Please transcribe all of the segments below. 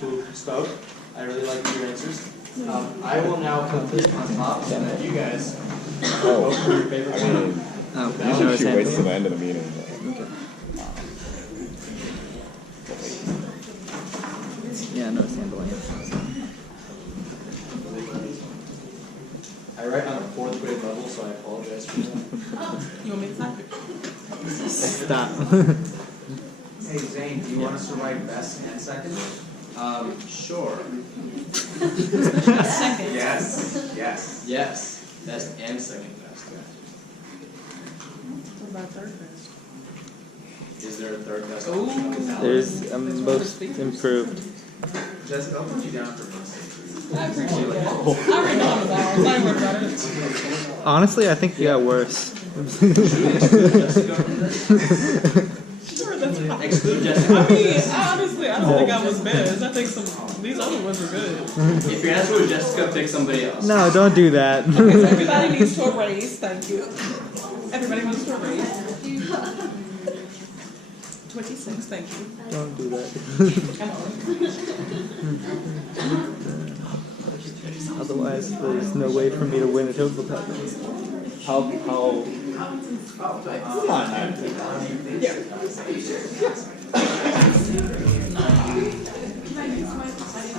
who spoke. I really liked your answers. I will now put this on top so that you guys vote for your favorite one. Usually she waits till the end of the meeting. Okay. Yeah, no handling it. I write on a 4th grade level, so I apologize for that. You want me to type it? Stop. Hey Zain, do you want us to write best and second? Sure. Second. Yes. Yes. Yes. Best and second best. What about third best? Is there a third best? Ooh. There's most improved. Jessica, I'll put you down for mistake. I appreciate that. I already know I'm the balls. I ain't worried about it. Honestly, I think you got worse. Sure, that's fine. Exclude Jessica. I mean, honestly, I don't think I was best. I think these other ones were good. If your answer was Jessica, pick somebody else. No, don't do that. Okay, so everybody needs to erase. Thank you. Everybody needs to erase. 26, thank you. Don't do that. Come on. Otherwise, there's no way for me to win a TableTopics. How Come on,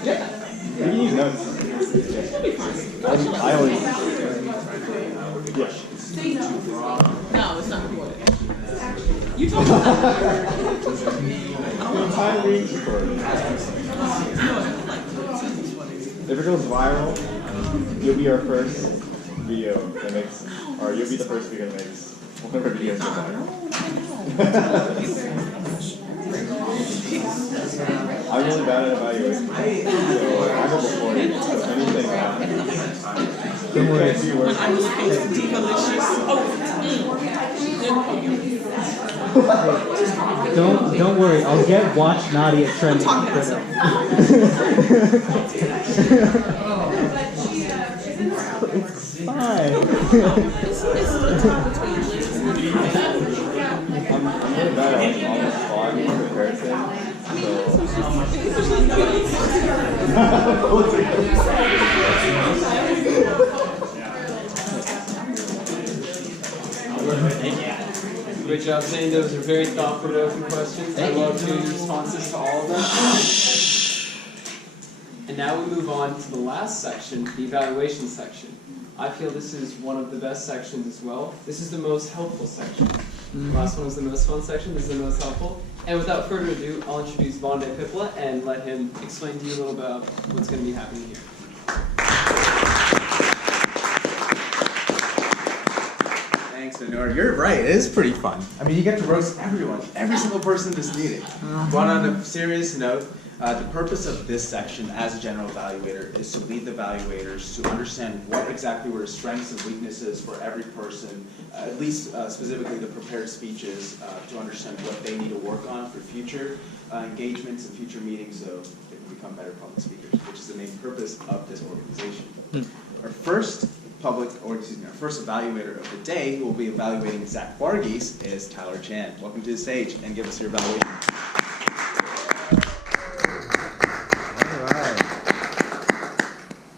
Yeah. you can use notes. I always. Yeah. No, it's not recorded. You told me If it goes viral, you'll be our first video that makes, or you'll be the first video that makes one of our videos go viral. I'm really bad at evaluation, so I go before you. Anything happens. Don't worry. when I was delicious. Don't worry. I'll get Watch Nadia trending. I'm talking to It's fine. I'm really bad at on the spot comparison, Great job, Zain. Those are very thought-provoking questions. I love your responses to all of them. And now we move on to the last section, the evaluation section. I feel this is one of the best sections as well. This is the most helpful section. The last one was the most fun section. This is the most helpful. And without further ado, I'll introduce Bhanodai Pippala and let him explain to you a little about what's going to be happening here. Thanks, Onur. You're right. It is pretty fun. I mean, you get to roast everyone, every single person in this meeting. But on a serious note, the purpose of this section as a general evaluator is to lead the evaluators to understand what exactly were the strengths and weaknesses for every person, at least specifically the prepared speeches, to understand what they need to work on for future engagements and future meetings so they can become better public speakers, which is the main purpose of this organization. Our first our first evaluator of the day, who will be evaluating Zach Varghese, is Tyler Chen. Welcome to the stage and give us your evaluation.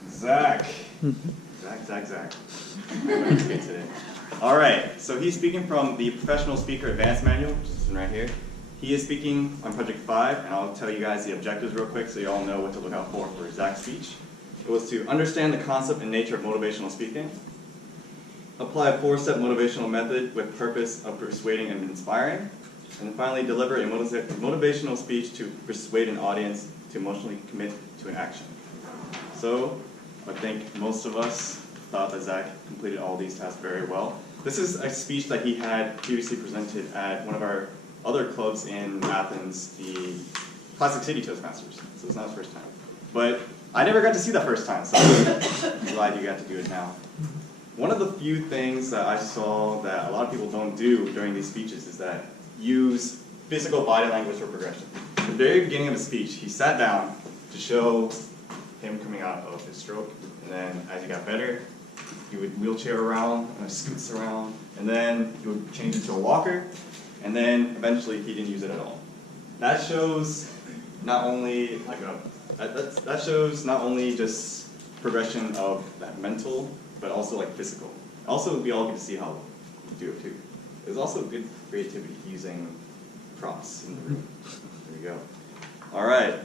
Zach. Today. All right, so he's speaking from the Professional Speaker Advanced Manual, which is right here. He is speaking on Project 5, and I'll tell you guys the objectives real quick so you all know what to look out for Zach's speech. It was to understand the concept and nature of motivational speaking, apply a 4-step motivational method with purpose of persuading and inspiring, and then finally deliver a motivational speech to persuade an audience to emotionally commit to an action. So I think most of us thought that Zach completed all these tasks very well. This is a speech that he had previously presented at one of our other clubs in Athens, the Classic City Toastmasters. So it's not his first time. But I never got to see that first time, so I'm glad you got to do it now. One of the few things that I saw that a lot of people don't do during these speeches is that use physical body language for progression. At the very beginning of the speech, he sat down to show him coming out of his stroke, and then as he got better, he would wheelchair around, scoots around, and then he would change it to a walker, and then eventually he didn't use it at all. That shows not only like that shows not only just progression of that mental, but also like physical. Also, we all get to see how you do it too. There's also good creativity using props in the room. There you go. All right.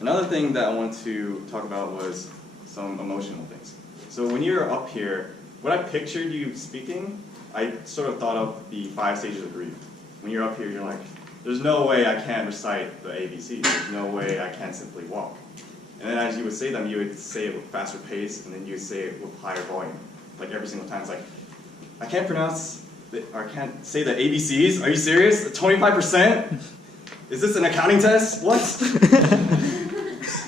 Another thing that I wanted to talk about was some emotional things. So when you're up here, what I pictured you speaking, I sort of thought of the 5 stages of grief. When you're up here, you're like, there's no way I can't recite the ABC. There's no way I can't simply walk. And then as you would say them, you would say it with faster pace, and then you would say it with higher volume. Like every single time, it's like, I can't pronounce, or I can't say the ABCs. Are you serious? 25%? Is this an accounting test? What?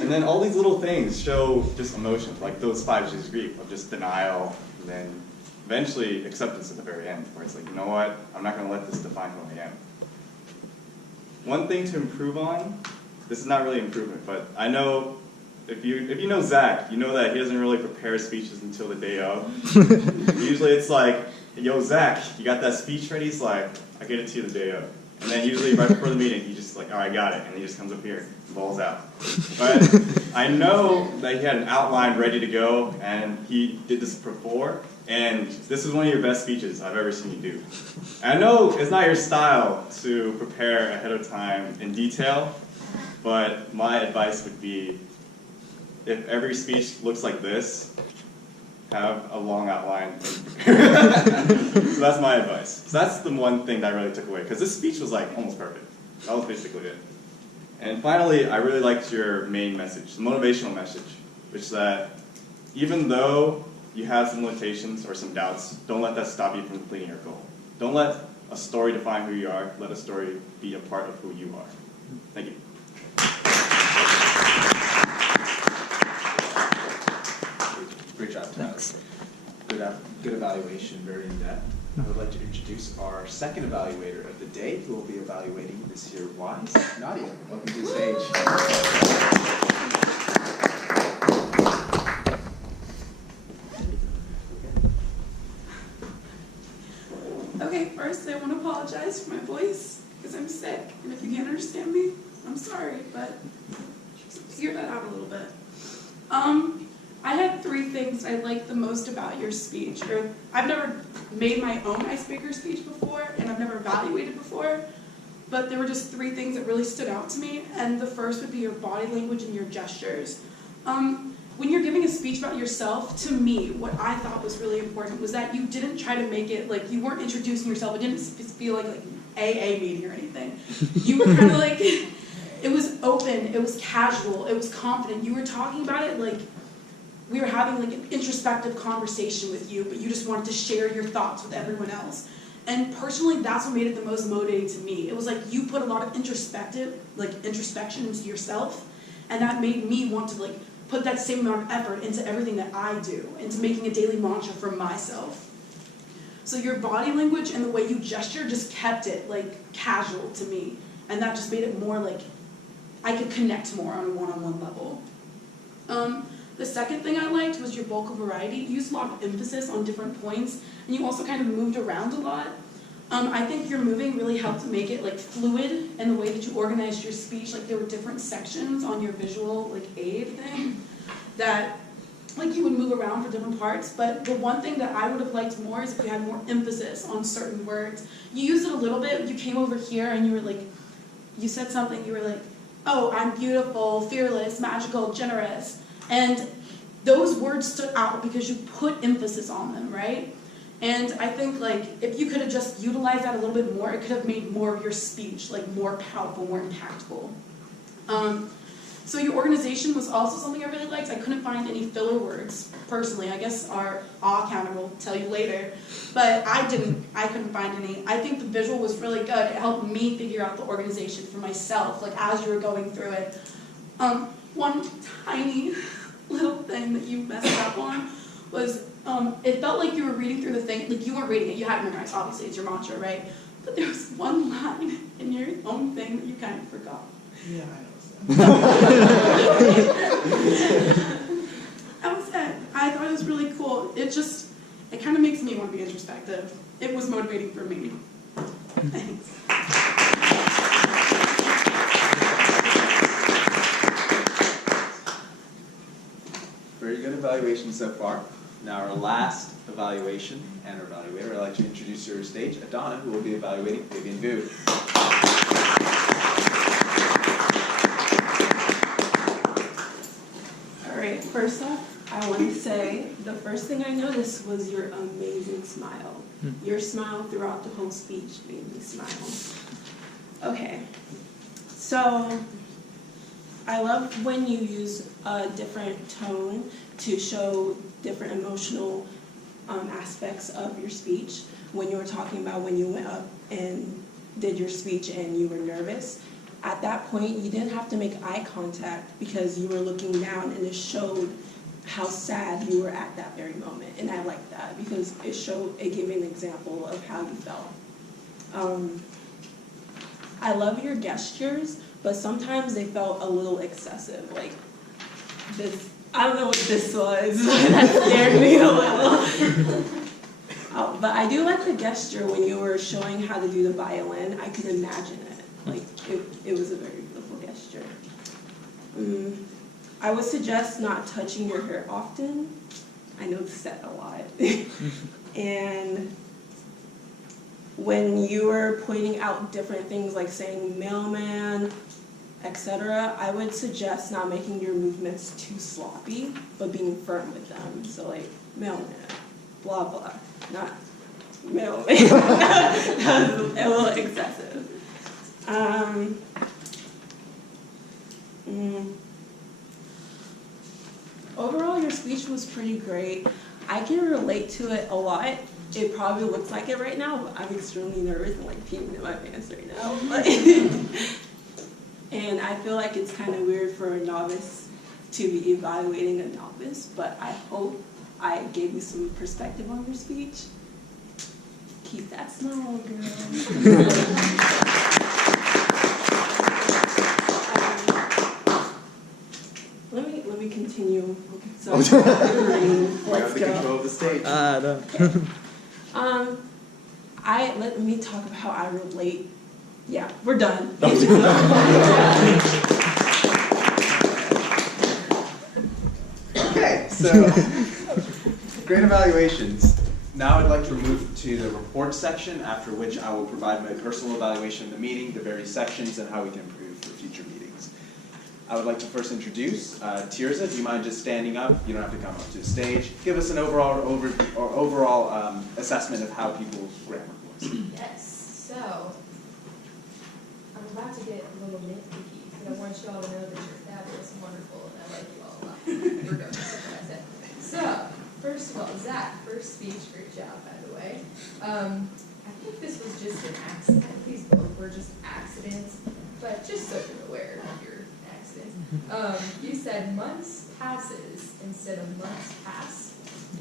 And then all these little things show just emotion, like those 5 stages of grief, of just denial, and then eventually acceptance at the very end, where it's like, you know what? I'm not going to let this define who I am. One thing to improve on, this is not really improvement, but I know if you know Zach, you know that he doesn't really prepare speeches until the day of. Usually it's like, yo, Zach, you got that speech ready? He's like, I get it to you the day of. And then usually right before the meeting, he just like, all right, got it. And he just comes up here and balls out. But I know that he had an outline ready to go, and he did this before. And this is one of your best speeches I've ever seen you do. And I know it's not your style to prepare ahead of time in detail, but my advice would be, if every speech looks like this, have a long outline. So that's my advice. So that's the one thing that I really took away, because this speech was like almost perfect. That was basically it. And finally, I really liked your main message, the motivational message, which is that even though you have some limitations or some doubts, don't let that stop you from completing your goal. Don't let a story define who you are. Let a story be a part of who you are. Thank you. Great job, Tate. Good evaluation, very in-depth. I would like to introduce our second evaluator of the day, who will be evaluating this year wise. Nadia, welcome to the stage. Okay, first I want to apologize for my voice, because I'm sick, and if you can't understand me, I'm sorry, but figure that out a little bit. I had 3 things I liked the most about your speech. I've never made my own icebreaker speech before, and I've never evaluated before, but there were just 3 things that really stood out to me, and the first would be your body language and your gestures. When you're giving a speech about yourself, to me, what I thought was really important was that you didn't try to make it like, you weren't introducing yourself, it didn't feel like an AA meeting or anything. You were kind of like, it was open, it was casual, it was confident. You were talking about it like we were having like an introspective conversation with you, but you just wanted to share your thoughts with everyone else. And personally, that's what made it the most motivating to me. It was like you put a lot of introspection into yourself, and that made me want to like put that same amount of effort into everything that I do, into making a daily mantra for myself. So your body language and the way you gesture just kept it like casual to me, and that just made it more like I could connect more on a one-on-one level. The second thing I liked was your vocal variety. You used a lot of emphasis on different points, and you also kind of moved around a lot. I think your moving really helped make it like fluid in the way that you organized your speech. Like there were different sections on your visual like aid thing that like you would move around for different parts. But the one thing that I would have liked more is if you had more emphasis on certain words. You used it a little bit. You came over here and you were like, you said something. You were like, oh, I'm beautiful, fearless, magical, generous. And those words stood out because you put emphasis on them, right? And I think like if you could have just utilized that a little bit more, it could have made more of your speech like more powerful, more impactful. So your organization was also something I really liked. I couldn't find any filler words personally. I guess our counter will tell you later, but I couldn't find any. I think the visual was really good. It helped me figure out the organization for myself, like as you were going through it. One tiny little thing that you messed up on was it felt like you were reading through the thing, like you weren't reading it, you had it memorized, obviously it's your mantra, right? But there was one line in your own thing that you kind of forgot. Yeah, I know. That was it. I thought it was really cool. It kind of makes me want to be introspective. It was motivating for me. Thanks. very good evaluation so far. Now our last evaluation and our evaluator, I'd like to introduce to your stage Adanna, who will be evaluating Vivian Vu. All right, first off, I want to say the first thing I noticed was your amazing smile. Your smile throughout the whole speech made me smile. Okay, so I love when you use a different tone to show different emotional aspects of your speech. When you were talking about when you went up and did your speech and you were nervous, at that point you didn't have to make eye contact because you were looking down and it showed how sad you were at that very moment. And I like that because it gave me an example of how you felt. I love your gestures, but sometimes they felt a little excessive. Like this, I don't know what this was, but that scared me a little. But I do like the gesture when you were showing how to do the violin. I could imagine it. Like it was a very beautiful gesture. I would suggest not touching your hair often. I noticed that a lot. And when you were pointing out different things like saying mailman, etc., I would suggest not making your movements too sloppy, but being firm with them. So like mailman, blah blah, not mailman. That was a little excessive. Overall, your speech was pretty great. I can relate to it a lot. It probably looks like it right now, but I'm extremely nervous and like peeing in my pants right now. And I feel like it's kind of weird for a novice to be evaluating a novice, but I hope I gave you some perspective on your speech. Keep that smile, girl. Let me continue. Okay, so let's We go. have the control of the stage. No. Let me talk about how I relate. Yeah, we're done. Okay, so great evaluations. Now I'd like to move to the report section, after which I will provide my personal evaluation of the meeting, the various sections, and how we can improve for future meetings. I would like to first introduce Tirza. Do you mind just standing up? You don't have to come up to the stage. Give us an overall assessment of how people's grammar was. Yes, so I'm about to get a little nitpicky because I want you all to know that you're fabulous and wonderful and I like you all a lot, regardless of what I said. So, first of all, Zach, first speech, great job, by the way. I think this was just an accident. These both were just accidents, but just so you're aware of your accidents. You said months passes instead of months pass.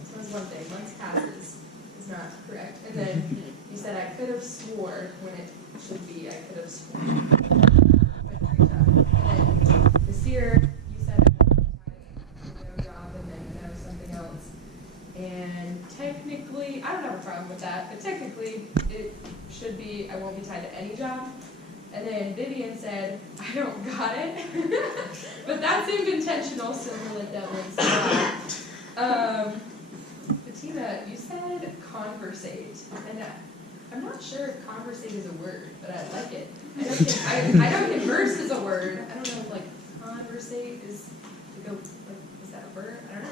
So that's one thing, months passes is not correct. And then you said I could have swore when it should be I could have sworn. But great job. And then this year, you said I won't no job and then no something else. And technically, I don't have a problem with that, but technically it should be I won't be tied to any job. And then Vivian said, I don't got it. But that seemed intentional, so we'll let that one slide. Bettina, you said conversate. And I'm not sure if conversate is a word, but I like it. I know converse is a word. I don't know if like conversate is to go, like, is that a word? I don't know,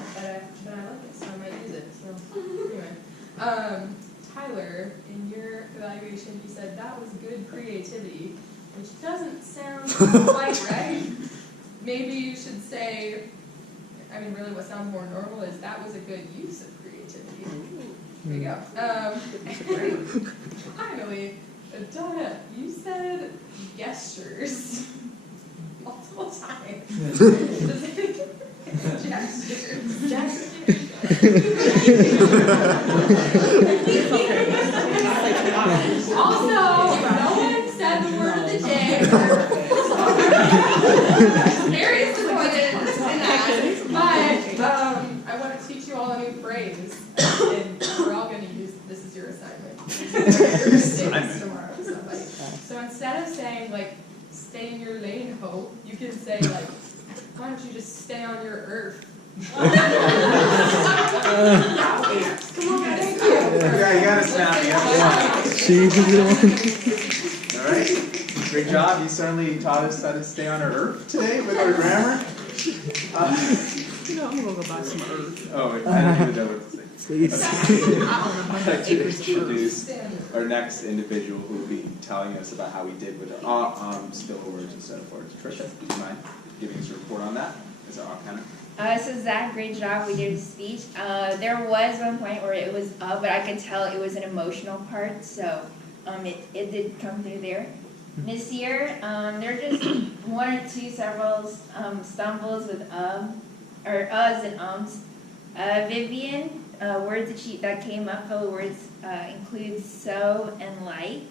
but I like it, so I might use it. So anyway. Tyler, in your evaluation, you said that was good creativity, which doesn't sound quite right. Maybe you should say, I mean, really what sounds more normal is that was a good use of creativity. There you go. Finally, Adanna, you said gestures multiple times. Gestures. Also, no one said the word of the day. Very disappointed in that. But I want to teach you all a new phrase, and we're all going to use this as your assignment. Tomorrow with somebody. So instead of saying like "stay in your lane, ho," you can say like, "Why don't you just stay on your earth?" Come on, guys. Yeah, you gotta snap. You gotta snap. She's the one. All right. Great job. You certainly taught us how to stay on our earth today with our grammar. You know, I'm gonna go buy some earth. Oh, I didn't know what to say. Please. I'd like to introduce our next individual who will be telling us about how we did with the spillovers and so forth. Trisha, do you mind giving us a report on that? Is that kind of? So Zach, great job. We did a speech. There was one point where it was up, but I could tell it was an emotional part, so it did come through there. This year, there are just one or two several stumbles with or uhs and ums. Vivian, words that came up, fellow words, include so and like.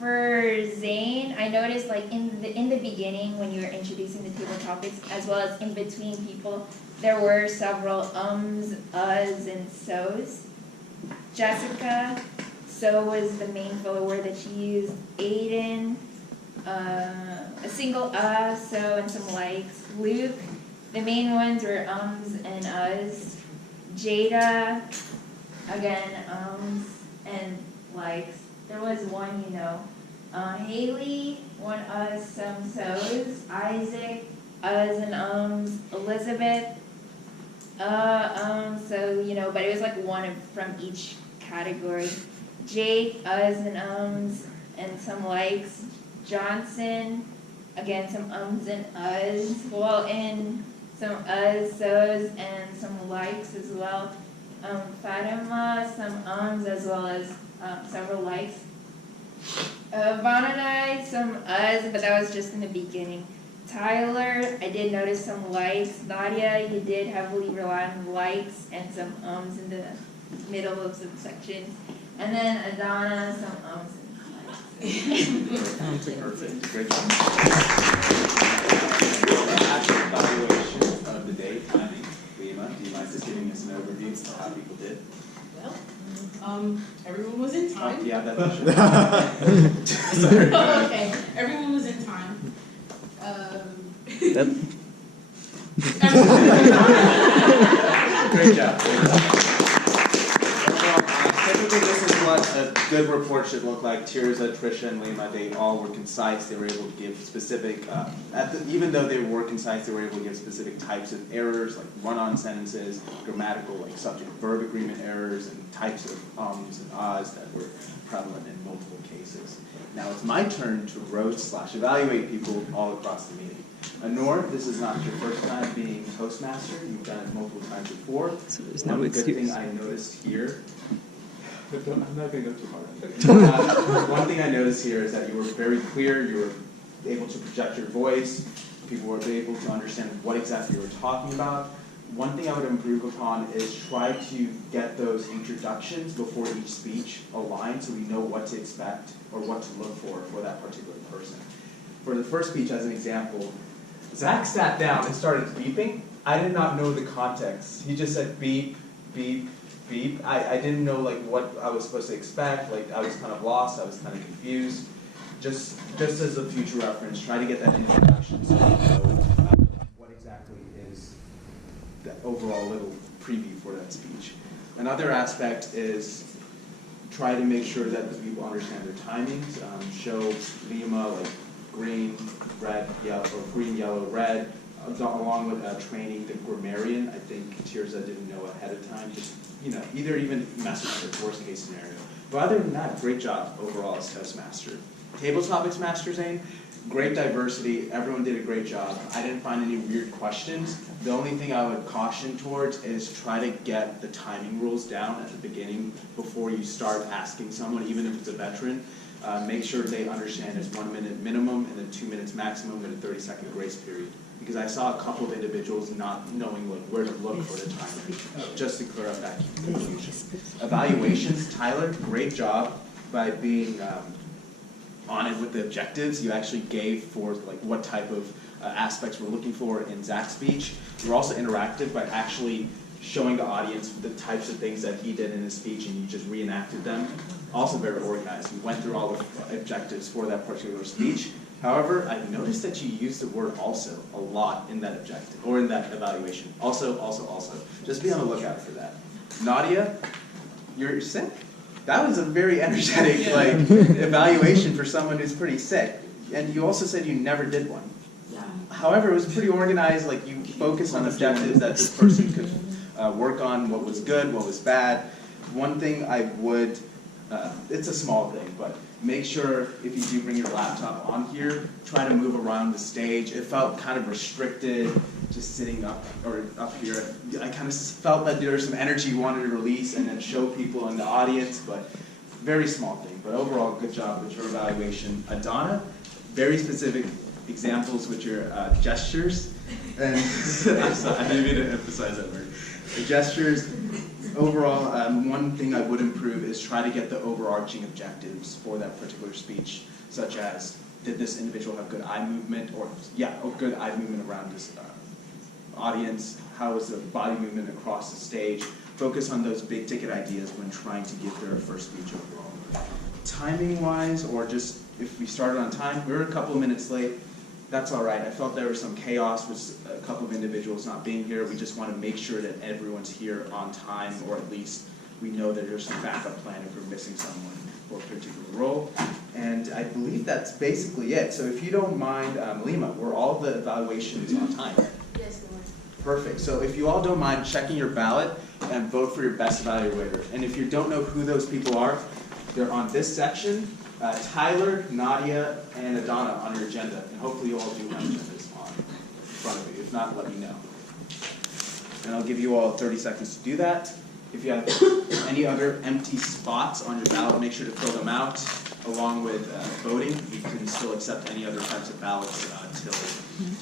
For Zain, I noticed like in the beginning when you were introducing the table topics, as well as in between people, there were several ums, uhs, and so's. Jessica, so was the main filler word that she used. Aiden, a single so, and some likes. Luke, the main ones were ums and uhs. Jada, again, ums and likes. There was one, Haley, one us, some so's. Isaac, us and ums. Elizabeth, so, but it was like one from each category. Jake, us and ums, and some likes. Johnson, again, some ums and us. Walton, some us, so's, and some likes as well. Fatima, some ums as well as several likes. Bhanodai, some us, but that was just in the beginning. Tyler, I did notice some likes. Nadia, you did heavily rely on likes and some ums in the middle of some sections. And then Adanna, some ums and likes. Perfect. Great job. Actual evaluation of the day timing. Lima, do you mind just giving us an overview of how people did? Well, everyone was in time. Oh, yeah, that picture. Sorry. Okay, everyone was in time. Yep. Great job. Typically, this is what a good report should look like. Tirza, Trisha, and Lima, they all were concise. They were able to give specific, even though they were concise, they were able to give specific types of errors, like run-on sentences, grammatical, like subject-verb agreement errors, and types of ums and ahs that were prevalent in multiple cases. Now it's my turn to roast/evaluate people all across the meeting. Onur, this is not your first time being Toastmaster. You've done it multiple times before. So there's One no good thing excuse. I noticed here, but I'm not going to go too hard. One thing I noticed here is that you were very clear. You were able to project your voice. People were able to understand what exactly you were talking about. One thing I would improve upon is try to get those introductions before each speech aligned so we know what to expect or what to look for that particular person. For the first speech, as an example, Zach sat down and started beeping. I did not know the context. He just said beep, beep, beep. I didn't know like what I was supposed to expect. Like I was kind of lost. I was kind of confused. Just as a future reference, try to get that introduction so you know what exactly is the overall little preview for that speech. Another aspect is try to make sure that the people understand their timings. Show Lima like green, red, yellow, or green, yellow, red, along with training the grammarian. I think Tirza didn't know ahead of time. Just either even message the worst case scenario. But other than that, great job overall as Toastmaster. TableTopics Master Zain, great diversity. Everyone did a great job. I didn't find any weird questions. The only thing I would caution towards is try to get the timing rules down at the beginning before you start asking someone, even if it's a veteran. Make sure they understand it's 1 minute minimum and then 2 minutes maximum with a 30-second grace period. Because I saw a couple of individuals not knowing where to look for the timer, just to clear up that confusion. Evaluations, Tyler, great job by being on it with the objectives. You actually gave for what type of aspects we're looking for in Zach's speech. You were also interactive by actually showing the audience the types of things that he did in his speech, and you just reenacted them. Also very organized. You went through all the objectives for that particular speech. However, I've noticed that you use the word also a lot in that objective, or in that evaluation. Also. Just be on the lookout for that. Nadia, you're sick? That was a very energetic evaluation for someone who's pretty sick. And you also said you never did one. Yeah. However, it was pretty organized, like you focused on objectives that this person could work on, what was good, what was bad. One thing I would, it's a small thing, but make sure if you do bring your laptop on here, try to move around the stage. It felt kind of restricted, just sitting up or up here. I kind of felt that there was some energy you wanted to release and then show people in the audience, but very small thing. But overall, good job with your evaluation. Adanna, very specific examples with your gestures. And I didn't mean to emphasize that word. The gestures. Overall, one thing I would improve is try to get the overarching objectives for that particular speech, such as, did this individual have good eye movement, or good eye movement around this audience? How is the body movement across the stage? Focus on those big ticket ideas when trying to give their first speech overall. Timing-wise, or just if we started on time, we were a couple of minutes late. That's all right. I felt there was some chaos with a couple of individuals not being here. We just want to make sure that everyone's here on time, or at least we know that there's some backup plan if we're missing someone for a particular role. And I believe that's basically it. So if you don't mind, Lima, were all the evaluations on time? Yes, Lord. Perfect. So if you all don't mind checking your ballot and vote for your best evaluator. And if you don't know who those people are, they're on this section. Tyler, Nadia, and Adanna on your agenda. And hopefully you all do have agendas on in front of you. If not, let me know. And I'll give you all 30 seconds to do that. If you have any other empty spots on your ballot, make sure to fill them out. Along with voting, you can still accept any other types of ballots until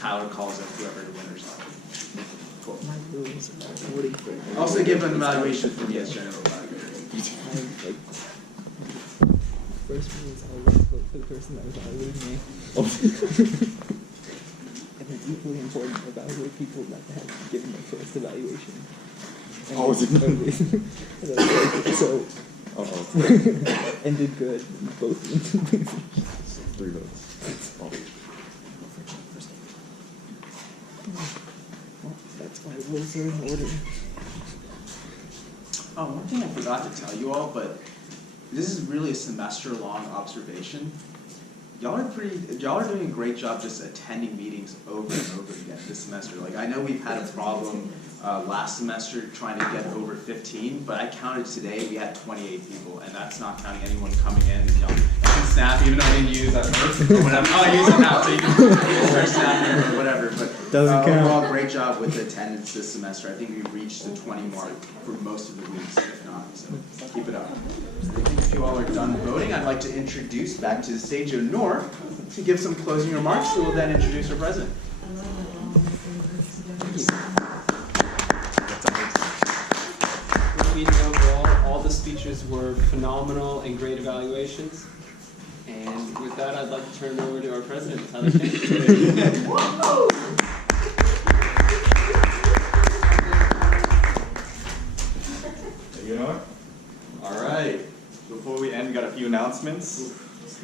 Tyler calls up whoever the winners are. Cool. Also give an evaluation for me as general evaluator. First one is always vote for the person that was evaluating me. And it's equally important to evaluate people that have given their first evaluation. And oh, is it? So, and did good, both of them. 3 votes. Well, that's why rules are in order. Oh, one thing I forgot to tell you all, but this is really a semester-long observation. Y'all are doing a great job just attending meetings over and over again this semester. Like, I know we've had a problem last semester trying to get over 15, but I counted today, we had 28 people, and that's not counting anyone coming in and yelling, I can snap, even though I didn't use that first, or whatever. Oh, I use it now, so you can start snapping or whatever. But overall, great job with the attendance this semester. I think we reached the 20 mark for most of the weeks, if not, so keep it up. If you all are done voting, I'd like to introduce back to the stage Onur to give some closing remarks, who will then introduce our president. Good meeting overall. All the speeches were phenomenal and great evaluations. And with that, I'd like to turn it over to our president, Tate. Thank you, Onur. All right. Before we end, we got a few announcements.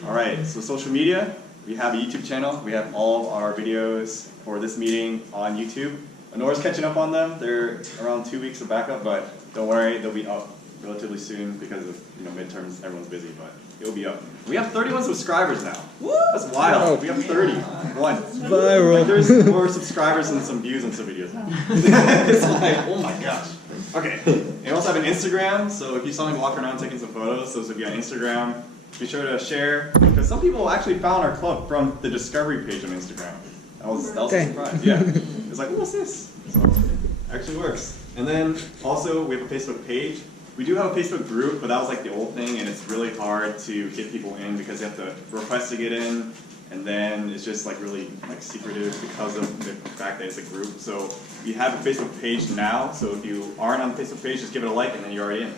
All right. So social media. We have a YouTube channel. We have all of our videos for this meeting on YouTube. Onur's catching up on them. They're around 2 weeks of backup, but don't worry, they'll be up relatively soon because of midterms. Everyone's busy, but it'll be up. We have 31 subscribers now. That's wild. We have 31. Viral. There's more subscribers and some views on some videos. It's like, oh my gosh. Okay. And we also have an Instagram, so if you saw me walking around taking some photos, those would be on Instagram. Be sure to share, because some people actually found our club from the discovery page on Instagram. That was a surprise. Yeah. It's like, what's this? So, it actually works. And then also we have a Facebook page. We do have a Facebook group, but that was like the old thing, and it's really hard to get people in because you have to request to get in, and then it's just like really like secretive because of the fact that it's a group. So we have a Facebook page now, so if you aren't on the Facebook page, just give it a like and then you're already in.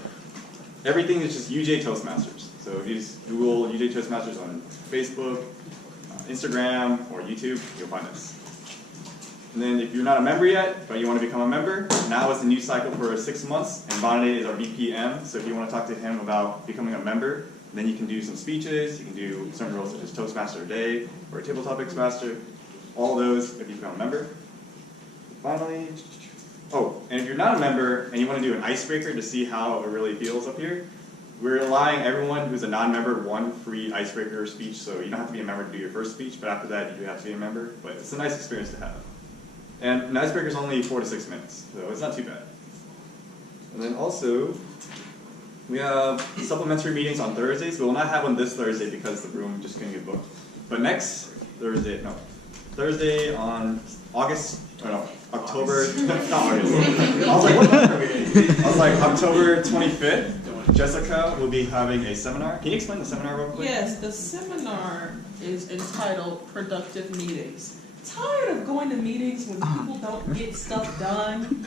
Everything is just UJ Toastmasters. So if you just Google UJ Toastmasters on Facebook, Instagram, or YouTube, you'll find us. And then if you're not a member yet, but you want to become a member, now is the new cycle for 6 months, and Bhanodai is our VPM, so if you want to talk to him about becoming a member, Then you can do some speeches, you can do certain roles such as Toastmaster a day, or a TableTopics master, all those if you become a member. Finally, oh, and if you're not a member and you want to do an icebreaker to see how it really feels up here, we're allowing everyone who's a non-member one free icebreaker speech, so you don't have to be a member to do your first speech, but after that you do have to be a member, but it's a nice experience to have. And an icebreaker is only 4 to 6 minutes, so it's not too bad. And then also, we have supplementary meetings on Thursdays. We will not have one this Thursday because the room just couldn't get booked. But next Thursday, no, Thursday on October, not August. I was like, what month are we in? I was like, October 25th, Jessica will be having a seminar. Can you explain the seminar real quick? Yes, the seminar is entitled Productive Meetings. Tired of going to meetings when people don't get stuff done?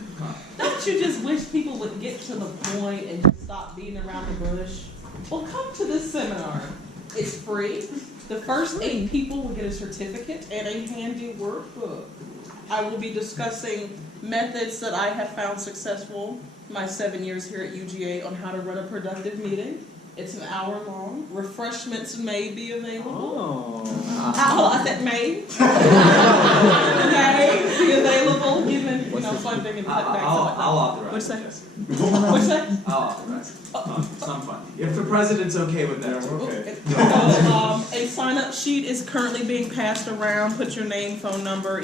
Don't you just wish people would get to the point and just stop beating around the bush? Well, come to this seminar. It's free. The first 8 people will get a certificate and a handy workbook. I will be discussing methods that I have found successful my 7 years here at UGA on how to run a productive meeting. It's an hour long. Refreshments may be available. I said may. May be available given funding and cutbacks. I'll authorize. What's that? Yes. What's that? I'll authorize. Some fun. If the president's okay with that. Okay. A sign-up sheet is currently being passed around. Put your name, phone number.